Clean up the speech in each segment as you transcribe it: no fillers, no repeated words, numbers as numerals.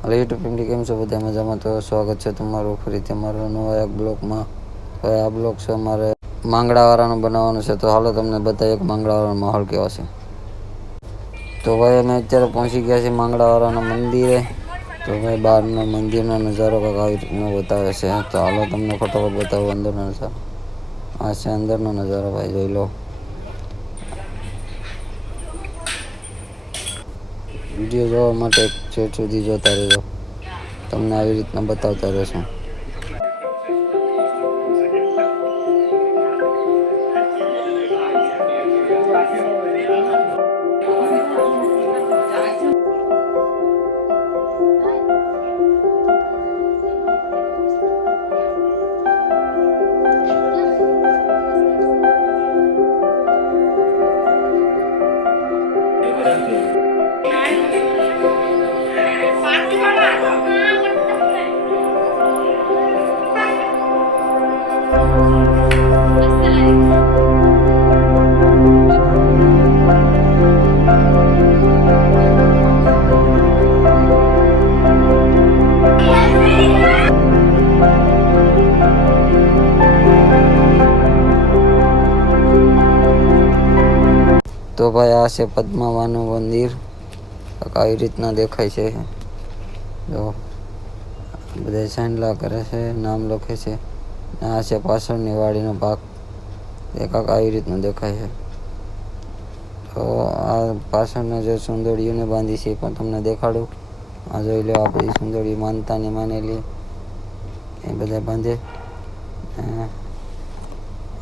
Hello YouTube family केम छो બધા મજામાં? તો સ્વાગત છે તમારું ફરીથી અમારા નવા એક બ્લોગમાં। તો આ બ્લોગ છે અમારે માંગડાવાળાનો બનાવવાનો છે। તો હાલો તમને બતાવીએ કે માંગડાવાળાનો માહોલ કેવો છે। તો ભાઈ અમે અત્યારે પહોંચી ગયા છીએ માંગડાવાળાના મંદિરે। તો ભાઈ બહારનો મંદિરનો નજારો કંઈક આવી રીતનો બતાવે છે। તો હાલો તમને ફટાફટ બતાવો અંદરનો નજારો। આ છે અંદરનો નજારો ભાઈ, જોઈ લો। વિડીયો જોવા માટે છેક સુધી જોતા રહેજો, તમને આવી રીતના બતાવતા રહેશું। તો ભાઈ આ છે પદ્માવાનું મંદિર, આવી રીતના દેખાય છે। જો બધા ચાંદલા કરે છે, નામ લખે છે। આ છે પાછળની વાડીનો ભાગ, એ કાંક આવી રીતનું દેખાય છે। તો આ પાછળના જે સુંદરીઓને બાંધી છે એ પણ તમને દેખાડું। આ જોઈ લો, આ બધી સુંદરીઓ માનતાની માનેલી એ બધા બાંધે।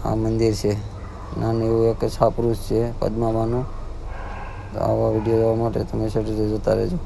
આ મંદિર છે, નાનું એવું એક છાપરું છે પદ્માવાનું। તો આવા વિડીયો જોવા માટે તમે છેક સુધી જોતા રહેજો।